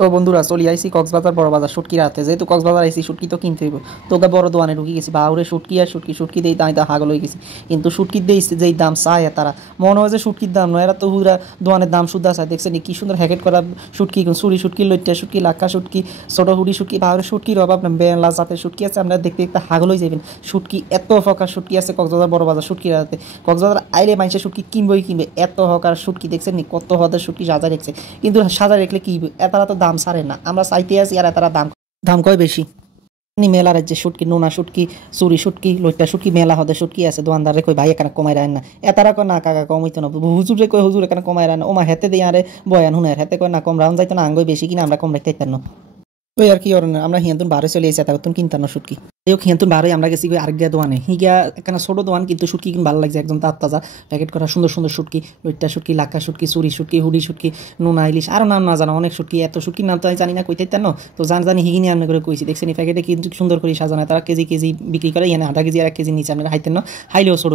তো বন্ধুরা চলি আইসি কক্সবাজার বড় বাজার শুটকি রাতে যেহেতু কক্সবাজার আইসি শুটকি তো কিনতে হইব। তোকে বড় দোকানে ঢুকে গেছি বাউরে শুটকি আর শুটকি শুটকি দেই তাই তা হাগল হয়ে গেছি। কিন্তু শুটকির দেই যেই দাম চায় তারা মনে হয় যে শুটকির দাম নয়, এরা তো পুরা দোকানের দাম শুদ্ধ চায়। দেখছেন কি সুন্দর হ্যাকেট করা শুটকি, চুরি শুটকি, লইট্টা শুটকি, লাক্কা শুটকি, ছোট হুড়ি শুটকি, বাউরে শুটকির অভাব না, বেলা জাতের শুটকি আছে। আমরা দেখতে দেখতে হাগল হয়ে যাবেন। শুটকি এত হকার শুটকি আছে কক্সবাজার বড় বাজার শুটকি রাতে। কক্সবাজার আইলে মানুষের শুটকি কিনবই কিনবে, এত হকার শুটকি দেখছেন নি কত হদের শুটকি সাজা রেখেছে। কিন্তু সাজা রেখলে কি হইবে? এতারা তো দাম ছাড়ে না, আমরা চাইতে আছি আর এতারা দাম দাম কয় বেশি। মেলা রাজ্যে শুটকি, নোনা শুটকি, চুরি শুটকি, লইট্টা শুটকি, মেলা হদে শুটকি আছে। দোকানদারে কই ভাই এখানে কমাই রাখেন না, এতারা কয় না কাকা কম হইতো না। হুজুরে কয় হুজুর এখানে কমাই রাখেন না, ওমা হেতে দিয়ে আরে বয়ান হুনের হেতে কয় না কম রাউন যাইতো না, আঙ্গই বেশি কিনা আমরা কম রাখতে পারতাম না। ওই আর কি অরণ্য আমরা হিয়াতুন বারে চলে এসেছি এত কিনতাম না শুটকি। এই হিয়াতুন বারে আমরা গেছি আরেক দোকানে, হিগা এখানে ছোট দোকান কিন্তু শুটকি কিন্তু ভালো লাগছে, একদম তাজা প্যাকেট করা সুন্দর সুন্দর শুটকি, লইট্টা শুটকি, লাক্কা শুটকি, চুরি শুটকি, হুডি শুটকি, নোনা ইলিশ, আরও নাম না জানা অনেক শুটকি। এত শুটকির নাম তো আমি জানি না, কইতে না। তো জানি হিগিনি আমি করে কইছি। দেখছেন এই প্যাকেটে কিন্তু সুন্দর করে সাজানো, তারা কেজি কেজি বিক্রি করে, এখানে আধা কেজি আর 1 কেজি নিচে আপনারা হাইতেন না, হাইলেও ছোট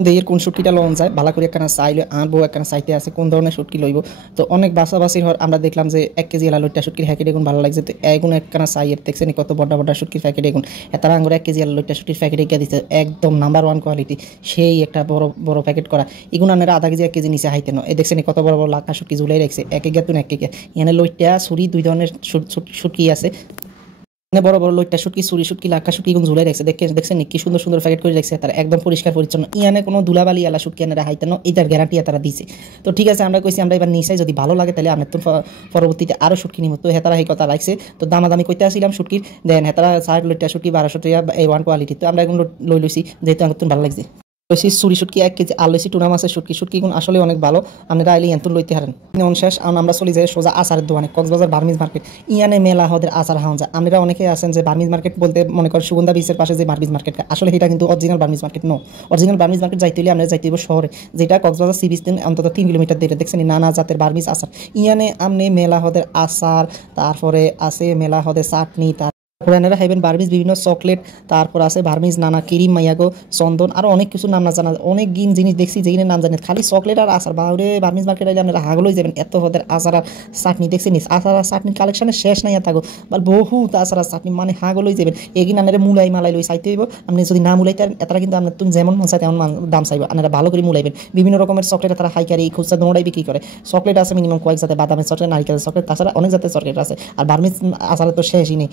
দেহের কোন শুটকিটা লন যায় ভালো করে একখানা চাইলে আনবো, একখানা চাইতে আছে কোন ধরনের শুটকি লইব। তো অনেক বাছাবাছির হওয়ার আমরা দেখলাম যে 1 কেজি এলা লইট্টা শুটকির প্যাকেট এগুন ভালো লাগছে। তো এগুন একখানা চাইয়ের দেখছেন কত বড় বড় শুটকির প্যাকেট এগুন, তারা আঙ্গুর 1 কেজি এলা লইট্টা শুটকির প্যাকেট এগিয়ে দিচ্ছে একদম নাম্বার 1 কোয়ালিটি, সেই একটা বড় বড় প্যাকেট করা। এগুন আপনারা আধা কেজি 1 কেজি নিচে হাইতে না। এই দেখছেন কত বড় বড় লাখা শুটকি ঝুলাই রাখছে, এক এগিয়ে তুন 1 কেজি। এখানে লইট্টা ছুরি দুই ধরনের শুটকি আছে, বড় বড় লইট্টা শুটকি, চুরি শুটকি, লাক্কা শুটকি এগুলো ঝুলাই রাখছে। দেখছেন কি সুন্দর সুন্দর প্যাকেট করে রাখছে, তারা একদম পরিষ্কার পরিচ্ছন্ন। ইয়ানে কোনো ধুলাবালি আলা শুটকি আনারা হাইতে না, এটার গ্যারান্টি তারা দিছে। তো ঠিক আছে আমরা কইছি আমরা এবার নিচাই, যদি ভালো লাগে তাহলে আমরা তো পরবর্তীতে আরও শুটকি নিব। তো হেতারা এই কথা রাখছে। তো দামাদামি করতে আসছিলাম শুটকির, দেন হেতারা 60 লইট্টা শুটকি 1200 টাকা এই 1 কোয়ালিটি। তো আমরা এগুলো লই লইছি যেহেতু আমার ভালো লাগছে। লইছি চুরি শুটকি 1 কেজি, আর লইছি টুনা মাছের শুটকি। শুটকি গুণ আসলে অনেক ভালো, আপনারা আইলে এন্তন লইতে হারেন। শেষ আমরা চলে যাই সোজা আচারের দোকানে, কক্সবাজার বার্মিজ মার্কেট। ইয়ানে মেলা হদের আচার হাওয়া যায়। আপনারা অনেকে আছেন যে বার্মিজ মার্কেট বলতে মনে করেন সুগন্ধা বিচের পাশে যে বার্মিজ মার্কেট, আসলে এটা কিন্তু অরিজিনাল বার্মিজ মার্কেট নো। অরিজিনাল বার্মিজ মার্কেট যাইতে হলে আমরা যাইতে হইব শহরে, যেটা কক্সবাজার সি বিচ থেকে অন্তত 3 কিলোমিটার দূরে। দেখছেন নানা জাতের বার্মিজ আচার। ইয়ানে আপনি মেলা হদের আচার, তারপরে আছে মেলা হদের চাটনি, পুরানেরা খাইবেন বার্মিজ বিভিন্ন চকলেট, তারপর আছে বার্মিজ নানা ক্রিম, মাইয়াগো চন্দন, আরও অনেক কিছু নাম না জানা, অনেক জিনিস দেখছি যেগুলো নাম জানেন। খালি চকলেট আর আচার বাউরে বার্মিজ মার্কেট আইলে আপনারা হাগলই যাবেন, এত হদের আচার আর চাটনি দেখছি নিস। আচার আর চাটনির কালেকশনের শেষ নাই থাকো, বা বহুত আচার আর চাটনি, মানে হাগলই যাবেন। এগিন আপনারা মুলাই মালাই লই চাইতে হইব। আপনি যদি না মুলাইতে এতারা কিন্তু আপনার তুমি যেমন মন চাই তেমন দাম চাইব, আপনারা ভালো করে মুলাইবেন। বিভিন্ন রকমের চকলেট তারা হাইকারি খুচরা দোনোটাই বিক্রি করে। চকলেট আছে মিনিমাম কয়েক জাতের, বাদামের চকলেট, নারিকেলের চকলেট, তাছাড়া অনেক জাতের চকলেট আছে। আর বার্মিজ আচারের তো শেষই নেই।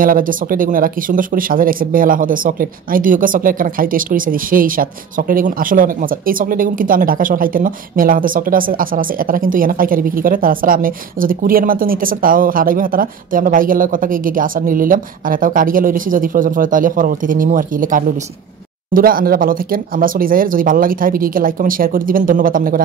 মেলা রাজ্যের চকলেট এগুলো এরা কি সুন্দর করে সাজায় রাখছে, মেলা হদের চকলেট। আমি 2 চকলেট কেন খাই টেস্ট করেছি, সেই স্বাদ। চকলেট এগুলো আসলে অনেক মজার। এই চকলেট এগুলো কিন্তু আমি ঢাকা শহর খাইতেন না, মেলা হদের চকলেট আছে, আচার আছে, এরা কিন্তু এখানে পাইকারি বিক্রি করে। তাছাড়া আপনি যদি কুরিয়ার মাধ্যমে নিতেছেন তাও হারাইবে তারা। তো আমরা বাইক গেলার কথা গিয়ে আচার নিয়ে নিলাম, আর এটাও কার্ডিয়া লই লইছি, যদি প্রয়োজন পড়ে তাহলে পরবর্তীতে নিমু আর কি, কার্ড লই লইছি। বন্ধুরা আপনারা ভালো থাকেন, আমরা চলে যাই। যদি ভালো লাগি থাকে ভিডিওকে লাইক কমেন্ট শেয়ার করে দিবেন। ধন্যবাদ আপনাকে।